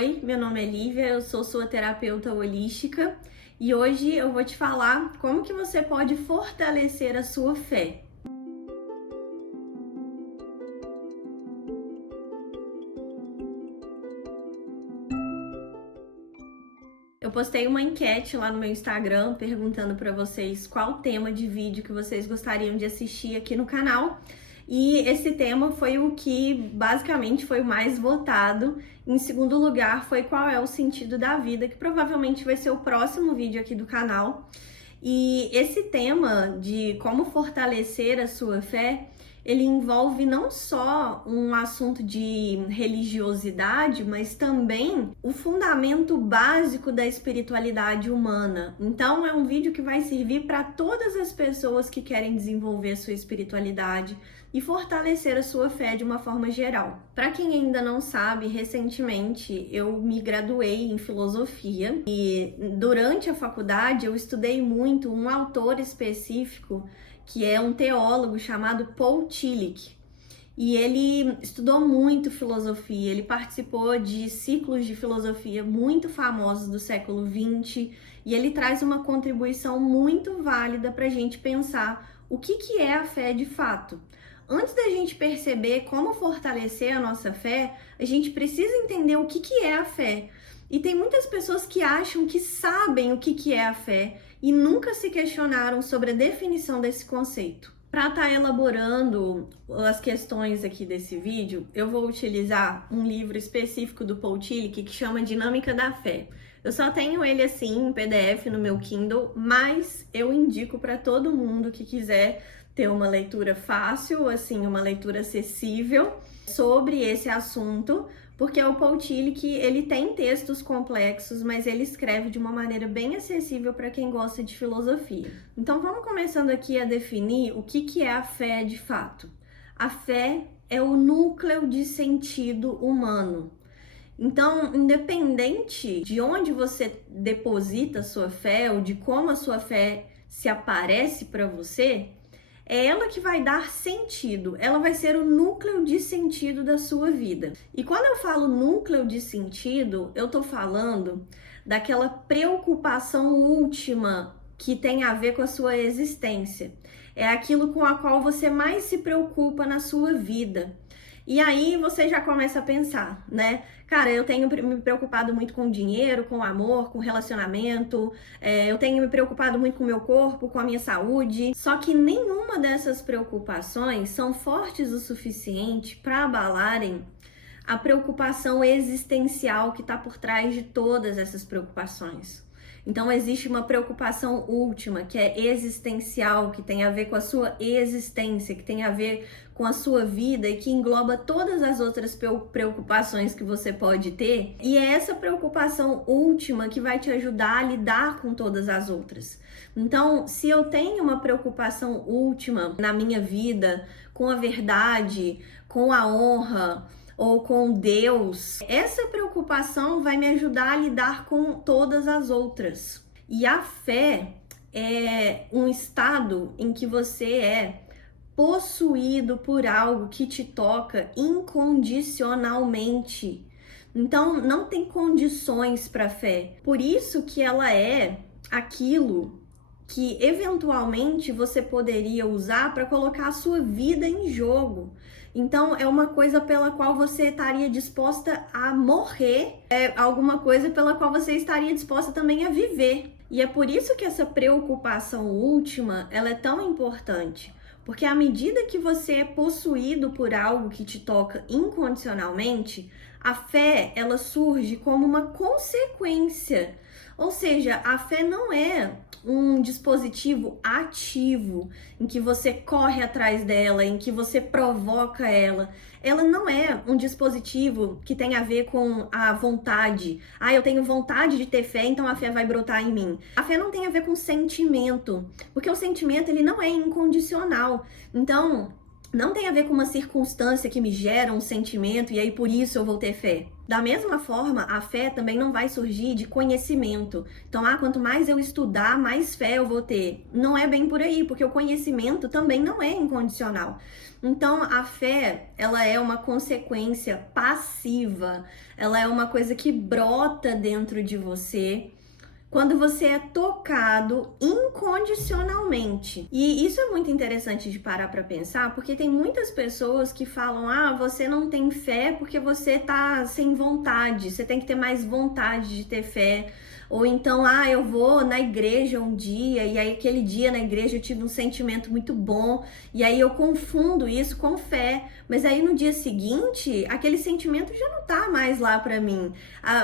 Oi, meu nome é Lívia, eu sou sua terapeuta holística e hoje eu vou te falar como que você pode fortalecer a sua fé. Eu postei uma enquete lá no meu Instagram perguntando para vocês qual tema de vídeo que vocês gostariam de assistir aqui no canal. E esse tema foi o que basicamente foi o mais votado. Em segundo lugar foi qual é o sentido da vida, que provavelmente vai ser o próximo vídeo aqui do canal. E esse tema de como fortalecer a sua fé, ele envolve não só um assunto de religiosidade, mas também o fundamento básico da espiritualidade humana. Então é um vídeo que vai servir para todas as pessoas que querem desenvolver a sua espiritualidade e fortalecer a sua fé de uma forma geral. Para quem ainda não sabe, recentemente eu me graduei em filosofia e durante a faculdade eu estudei muito um autor específico que é um teólogo chamado Paul Tillich. E ele estudou muito filosofia, ele participou de ciclos de filosofia muito famosos do século XX e ele traz uma contribuição muito válida para a gente pensar o que é a fé de fato. Antes da gente perceber como fortalecer a nossa fé, a gente precisa entender o que é a fé. E tem muitas pessoas que acham que sabem o que é a fé e nunca se questionaram sobre a definição desse conceito. Para estar elaborando as questões aqui desse vídeo, eu vou utilizar um livro específico do Paul Tillich que chama Dinâmica da Fé. Eu só tenho ele assim em PDF no meu Kindle, mas eu indico para todo mundo que quiser ter uma leitura fácil, assim, uma leitura acessível sobre esse assunto, porque o Paul Tillich, ele tem textos complexos, mas ele escreve de uma maneira bem acessível para quem gosta de filosofia. Então vamos começando aqui a definir o que é a fé de fato. A fé é o núcleo de sentido humano. Então, independente de onde você deposita a sua fé ou de como a sua fé se aparece para você, é ela que vai dar sentido, ela vai ser o núcleo de sentido da sua vida. E quando eu falo núcleo de sentido, eu tô falando daquela preocupação última que tem a ver com a sua existência. É aquilo com a qual você mais se preocupa na sua vida. E aí você já começa a pensar, né? Cara, eu tenho me preocupado muito com dinheiro, com amor, com relacionamento, eu tenho me preocupado muito com o meu corpo, com a minha saúde. Só que nenhuma dessas preocupações são fortes o suficiente para abalarem a preocupação existencial que está por trás de todas essas preocupações. Então existe uma preocupação última, que é existencial, que tem a ver com a sua existência, que tem a ver com a sua vida e que engloba todas as outras preocupações que você pode ter. E é essa preocupação última que vai te ajudar a lidar com todas as outras. Então, se eu tenho uma preocupação última na minha vida, com a verdade, com a honra, ou com Deus, essa preocupação vai me ajudar a lidar com todas as outras. E a fé é um estado em que você é possuído por algo que te toca incondicionalmente. Então, não tem condições para a fé. Por isso que ela é aquilo que eventualmente você poderia usar para colocar a sua vida em jogo. Então, é uma coisa pela qual você estaria disposta a morrer, é alguma coisa pela qual você estaria disposta também a viver. E é por isso que essa preocupação última, ela é tão importante. Porque à medida que você é possuído por algo que te toca incondicionalmente, a fé, ela surge como uma consequência. Ou seja, a fé não é um dispositivo ativo em que você corre atrás dela, em que você provoca ela. Ela não é um dispositivo que tem a ver com a vontade. Ah, eu tenho vontade de ter fé, então a fé vai brotar em mim. A fé não tem a ver com sentimento, porque o sentimento ele não é incondicional. Então, Não tem a ver com uma circunstância que me gera um sentimento e aí por isso eu vou ter fé. Da mesma forma, a fé também não vai surgir de conhecimento. Então, quanto mais eu estudar, mais fé eu vou ter. Não é bem por aí, porque o conhecimento também não é incondicional. Então, a fé, ela é uma consequência passiva. Ela é uma coisa que brota dentro de você quando você é tocado incondicionalmente. E isso é muito interessante de parar para pensar, porque tem muitas pessoas que falam: você não tem fé porque você tá sem vontade, você tem que ter mais vontade de ter fé. Ou então, eu vou na igreja um dia, e aí aquele dia na igreja eu tive um sentimento muito bom, e aí eu confundo isso com fé. Mas aí no dia seguinte, aquele sentimento já não tá mais lá pra mim.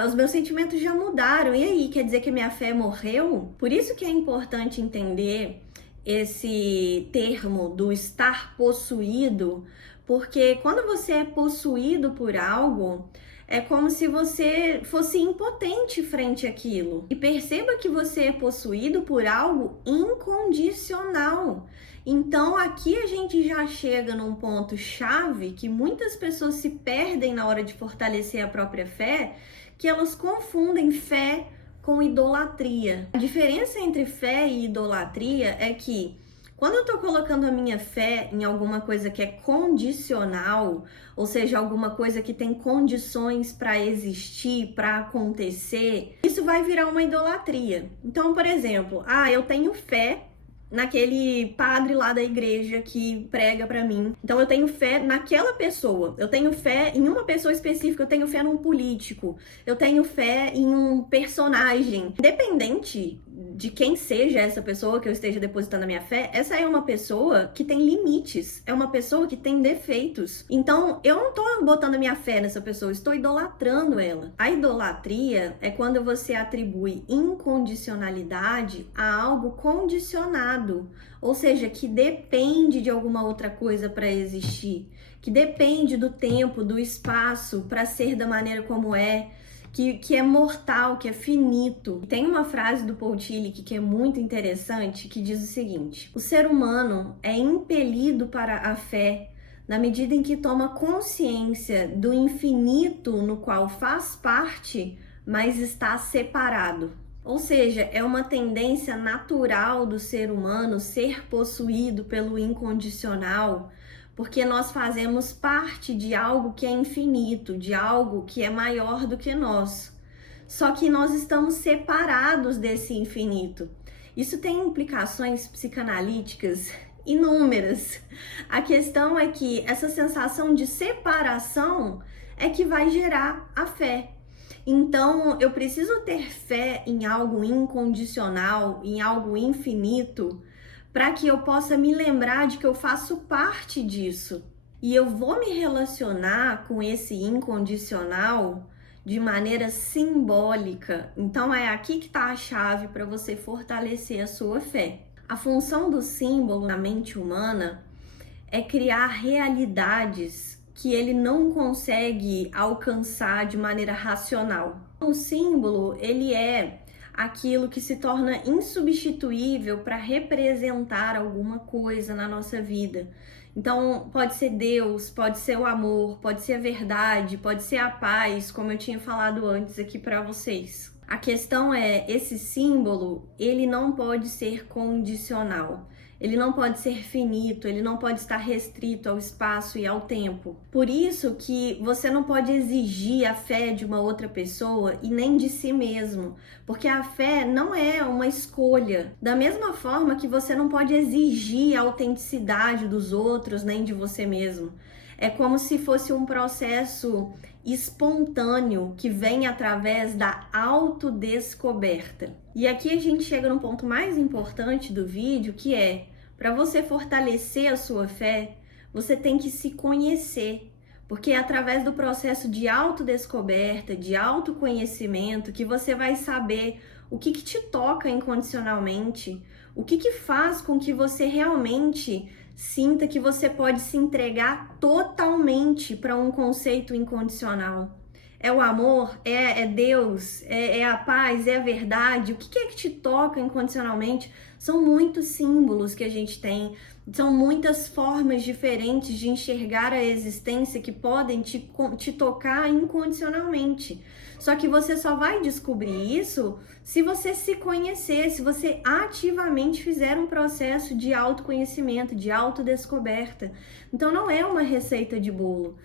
Os meus sentimentos já mudaram. E aí, quer dizer que a minha fé morreu? Por isso que é importante entender esse termo do estar possuído, porque quando você é possuído por algo, é como se você fosse impotente frente àquilo. E perceba que você é possuído por algo incondicional. Então, aqui a gente já chega num ponto chave que muitas pessoas se perdem na hora de fortalecer a própria fé, que elas confundem fé com idolatria. A diferença entre fé e idolatria é que quando eu tô colocando a minha fé em alguma coisa que é condicional, ou seja, alguma coisa que tem condições para existir, para acontecer, isso vai virar uma idolatria. Então, por exemplo, eu tenho fé naquele padre lá da igreja que prega pra mim. Então eu tenho fé naquela pessoa. Eu tenho fé em uma pessoa específica, eu tenho fé num político. Eu tenho fé em um personagem. Independente de quem seja essa pessoa que eu esteja depositando a minha fé, essa é uma pessoa que tem limites, é uma pessoa que tem defeitos. Então, eu não tô botando a minha fé nessa pessoa, estou idolatrando ela. A idolatria é quando você atribui incondicionalidade a algo condicionado, ou seja, que depende de alguma outra coisa para existir, que depende do tempo, do espaço para ser da maneira como é, que é mortal, que é finito. Tem uma frase do Paul Tillich que é muito interessante, que diz o seguinte: o ser humano é impelido para a fé na medida em que toma consciência do infinito no qual faz parte, mas está separado. Ou seja, é uma tendência natural do ser humano ser possuído pelo incondicional, porque nós fazemos parte de algo que é infinito, de algo que é maior do que nós. Só que nós estamos separados desse infinito. Isso tem implicações psicanalíticas inúmeras. A questão é que essa sensação de separação é que vai gerar a fé. Então, eu preciso ter fé em algo incondicional, em algo infinito, para que eu possa me lembrar de que eu faço parte disso. E eu vou me relacionar com esse incondicional de maneira simbólica. Então é aqui que está a chave para você fortalecer a sua fé. A função do símbolo na mente humana é criar realidades que ele não consegue alcançar de maneira racional. O símbolo, ele é aquilo que se torna insubstituível para representar alguma coisa na nossa vida. Então, pode ser Deus, pode ser o amor, pode ser a verdade, pode ser a paz, como eu tinha falado antes aqui para vocês. A questão é, esse símbolo, ele não pode ser condicional. Ele não pode ser finito, ele não pode estar restrito ao espaço e ao tempo. Por isso que você não pode exigir a fé de uma outra pessoa e nem de si mesmo, porque a fé não é uma escolha. Da mesma forma que você não pode exigir a autenticidade dos outros nem de você mesmo. É como se fosse um processo espontâneo que vem através da autodescoberta. E aqui a gente chega no ponto mais importante do vídeo, que é, para você fortalecer a sua fé, você tem que se conhecer, porque é através do processo de autodescoberta, de autoconhecimento, que você vai saber o que te toca incondicionalmente, o que faz com que você realmente sinta que você pode se entregar totalmente para um conceito incondicional. É o amor? É Deus? É a paz? É a verdade? O que é que te toca incondicionalmente? São muitos símbolos que a gente tem São muitas formas diferentes de enxergar a existência que podem te tocar incondicionalmente. Só que você só vai descobrir isso se você se conhecer, se você ativamente fizer um processo de autoconhecimento, de autodescoberta. Então não é uma receita de bolo.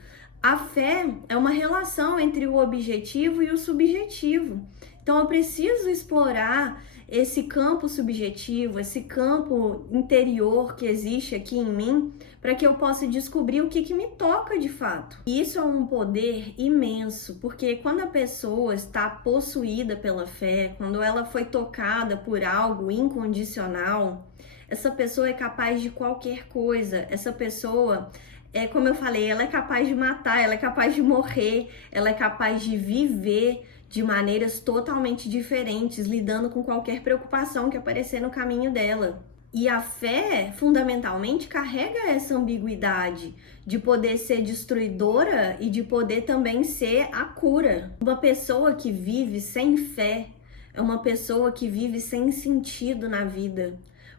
A fé é uma relação entre o objetivo e o subjetivo. Então eu preciso explorar esse campo subjetivo, esse campo interior que existe aqui em mim, para que eu possa descobrir o que me toca de fato. E isso é um poder imenso, porque quando a pessoa está possuída pela fé, quando ela foi tocada por algo incondicional, essa pessoa é capaz de qualquer coisa. Essa pessoa, como eu falei, ela é capaz de matar, ela é capaz de morrer, ela é capaz de viver de maneiras totalmente diferentes, lidando com qualquer preocupação que aparecer no caminho dela. E a fé, fundamentalmente, carrega essa ambiguidade de poder ser destruidora e de poder também ser a cura. Uma pessoa que vive sem fé é uma pessoa que vive sem sentido na vida.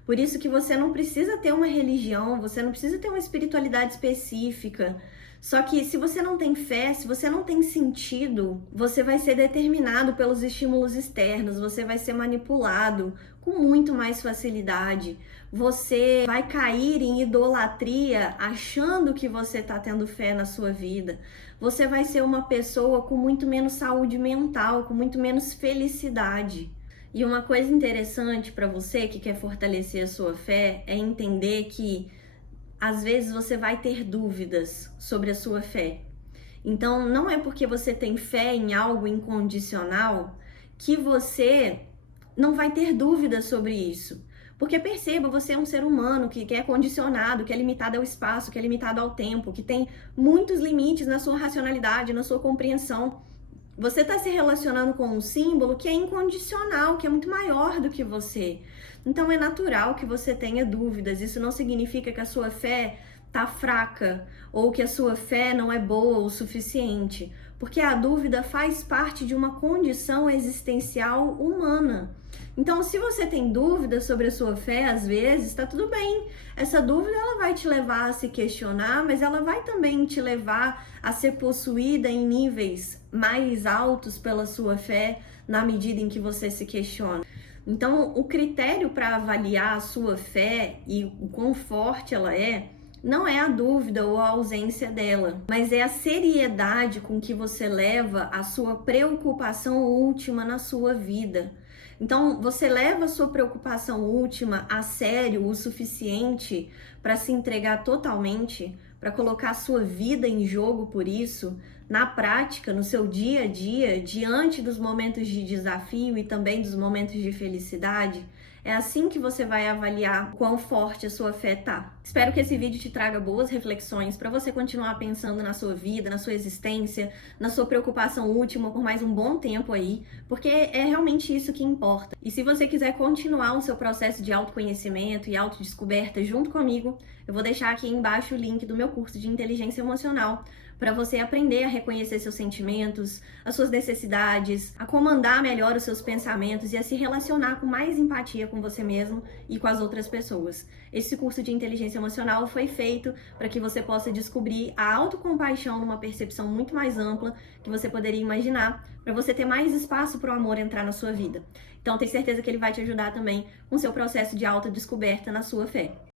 Por isso que você não precisa ter uma religião, você não precisa ter uma espiritualidade específica. Só que se você não tem fé, se você não tem sentido, você vai ser determinado pelos estímulos externos, você vai ser manipulado com muito mais facilidade. Você vai cair em idolatria achando que você está tendo fé na sua vida. Você vai ser uma pessoa com muito menos saúde mental, com muito menos felicidade. E uma coisa interessante para você que quer fortalecer a sua fé é entender que às vezes você vai ter dúvidas sobre a sua fé. Então, não é porque você tem fé em algo incondicional que você não vai ter dúvidas sobre isso. Porque perceba, você é um ser humano que é condicionado, que é limitado ao espaço, que é limitado ao tempo, que tem muitos limites na sua racionalidade, na sua compreensão. Você está se relacionando com um símbolo que é incondicional, que é muito maior do que você. Então é natural que você tenha dúvidas. Isso não significa que a sua fé está fraca ou que a sua fé não é boa o suficiente, porque a dúvida faz parte de uma condição existencial humana. Então, se você tem dúvidas sobre a sua fé, às vezes, está tudo bem. Essa dúvida ela vai te levar a se questionar, mas ela vai também te levar a ser possuída em níveis mais altos pela sua fé, na medida em que você se questiona. Então, o critério para avaliar a sua fé e o quão forte ela não é a dúvida ou a ausência dela, mas é a seriedade com que você leva a sua preocupação última na sua vida. Então, você leva a sua preocupação última a sério o suficiente para se entregar totalmente, para colocar a sua vida em jogo por isso, na prática, no seu dia a dia, diante dos momentos de desafio e também dos momentos de felicidade. É assim que você vai avaliar quão forte a sua fé tá. Espero que esse vídeo te traga boas reflexões para você continuar pensando na sua vida, na sua existência, na sua preocupação última por mais um bom tempo aí, porque é realmente isso que importa. E se você quiser continuar o seu processo de autoconhecimento e autodescoberta junto comigo, eu vou deixar aqui embaixo o link do meu curso de inteligência emocional para você aprender a reconhecer seus sentimentos, as suas necessidades, a comandar melhor os seus pensamentos e a se relacionar com mais empatia com você mesmo e com as outras pessoas. Esse curso de inteligência emocional foi feito para que você possa descobrir a autocompaixão numa percepção muito mais ampla que você poderia imaginar, para você ter mais espaço para o amor entrar na sua vida. Então, tenho certeza que ele vai te ajudar também com o seu processo de autodescoberta na sua fé.